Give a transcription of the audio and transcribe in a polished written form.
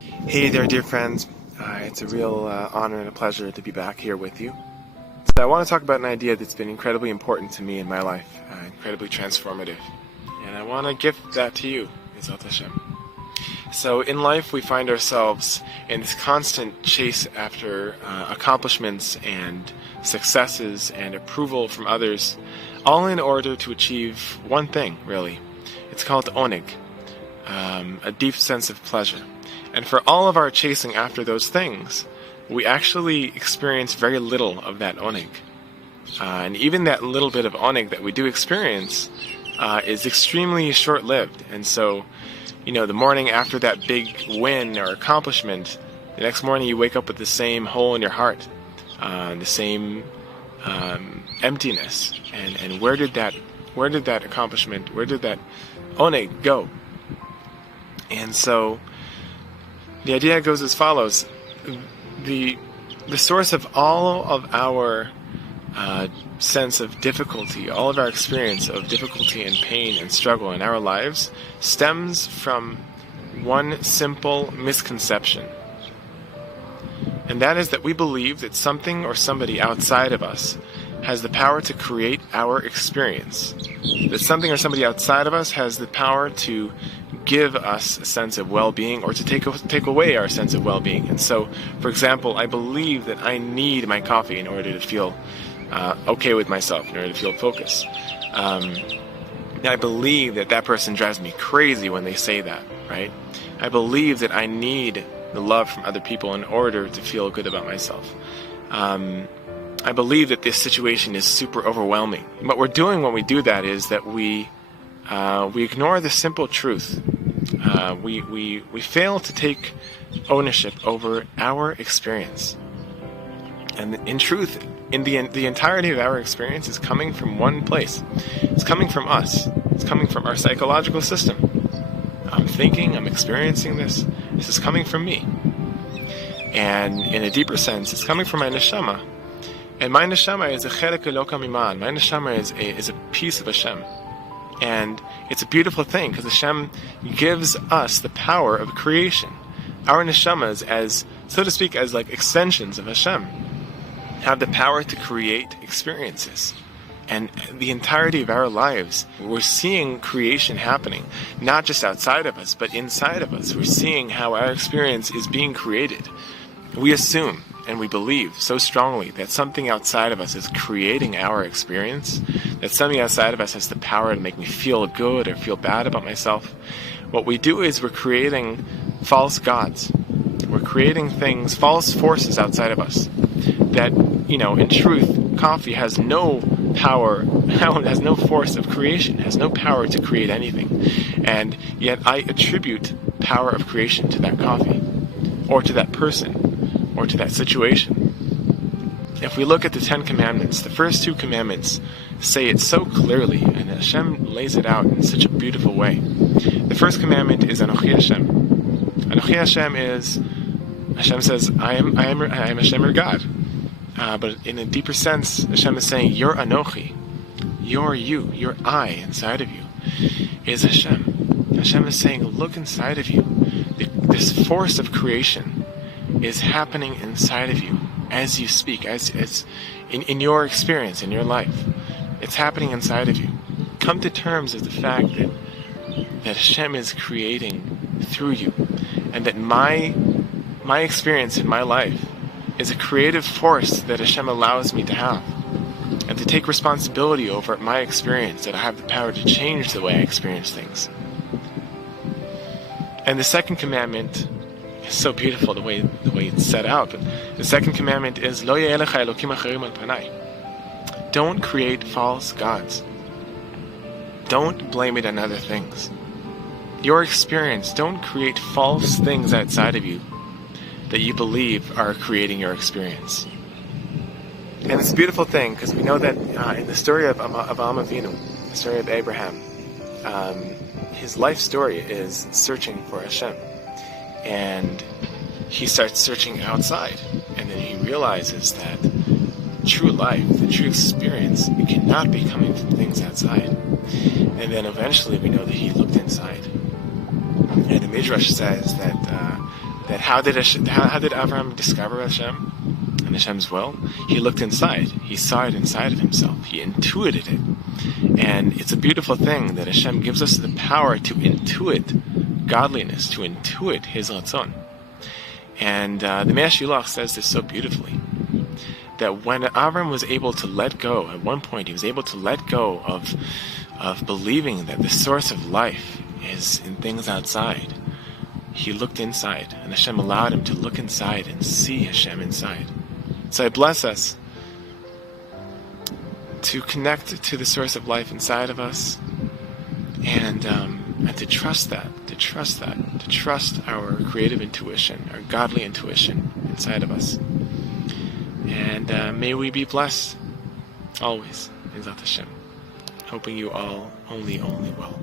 Hey there, dear friends. It's a real honor and a pleasure to be back here with you. So I want to talk about an idea that's been incredibly important to me in my life, incredibly transformative. And I want to give that to you, Yizat Hashem. So in life, we find ourselves in this constant chase after accomplishments and successes and approval from others, all in order to achieve one thing, really. It's called oneg, a deep sense of pleasure. And for all of our chasing after those things, we actually experience very little of that oneg. And even that little bit of oneg that we do experience is extremely short-lived. And so, the morning after that big win or accomplishment, the next morning you wake up with the same hole in your heart, the same emptiness. And where did that accomplishment, where did that oneg go? And so the idea goes as follows. The source of all of our sense of difficulty, all of our experience of difficulty and pain and struggle in our lives stems from one simple misconception. And that is that we believe that something or somebody outside of us has the power to create our experience. That something or somebody outside of us has the power to give us a sense of well-being or to take away our sense of well-being. And so, for example, I believe that I need my coffee in order to feel okay with myself, in order to feel focused. I believe that person drives me crazy when they say that, right? I believe that I need the love from other people in order to feel good about myself. I believe that this situation is super overwhelming. What we're doing when we do that is that we ignore the simple truth. We fail to take ownership over our experience. And in truth, the entirety of our experience is coming from one place. It's coming from us. It's coming from our psychological system. I'm thinking, I'm experiencing this. This is coming from me. And in a deeper sense, it's coming from my neshama. And my neshama is a chelek eloka miman. My neshama is a piece of Hashem. And it's a beautiful thing because Hashem gives us the power of creation. Our neshamas, as so to speak, as like extensions of Hashem, have the power to create experiences. And the entirety of our lives, we're seeing creation happening, not just outside of us, but inside of us. We're seeing how our experience is being created. We assume and we believe so strongly that something outside of us is creating our experience, that something outside of us has the power to make me feel good or feel bad about myself. What we do is we're creating false gods. We're creating things, false forces outside of us that, in truth, coffee has no power, has no force of creation, has no power to create anything. And yet I attribute power of creation to that coffee, or to that person, or to that situation. If we look at the Ten Commandments, the first two commandments say it so clearly, and Hashem lays it out in such a beautiful way. The first commandment is Anochi Hashem. Anochi Hashem is, Hashem says, I am Hashem your God. But in a deeper sense, Hashem is saying, you're Anochi. You're you. Your I inside of you is Hashem. Hashem is saying, look inside of you. This force of creation is happening inside of you as you speak, as in your experience, in your life. It's happening inside of you. Come to terms with the fact that Hashem is creating through you, and that my experience in my life is a creative force that Hashem allows me to have, and to take responsibility over my experience, that I have the power to change the way I experience things. And the second commandment is so beautiful, the way it's set out. But the second commandment is Lo yeh lecha elokim acharim al panai. Don't create false gods. Don't blame it on other things. Your experience, don't create false things outside of you that you believe are creating your experience. And it's a beautiful thing because we know that in the story of Avraham Avinu, the story of Abraham, his life story is searching for Hashem. And he starts searching outside. And then he realizes that true life, the true experience, it cannot be coming from things outside. And then eventually we know that he looked inside. And the Midrash says that That how did Avraham discover Hashem and Hashem's will? He looked inside. He saw it inside of himself. He intuited it. And it's a beautiful thing that Hashem gives us the power to intuit godliness, to intuit His Ratzon. And the Mea Shilach says this so beautifully, that when Avram was able to let go, at one point he was able to let go of believing that the source of life is in things outside. He looked inside, and Hashem allowed him to look inside and see Hashem inside. So I bless us to connect to the source of life inside of us, and to trust that, to trust our creative intuition, our godly intuition inside of us. And may we be blessed always, Ezrat Hashem. Hoping you all only well.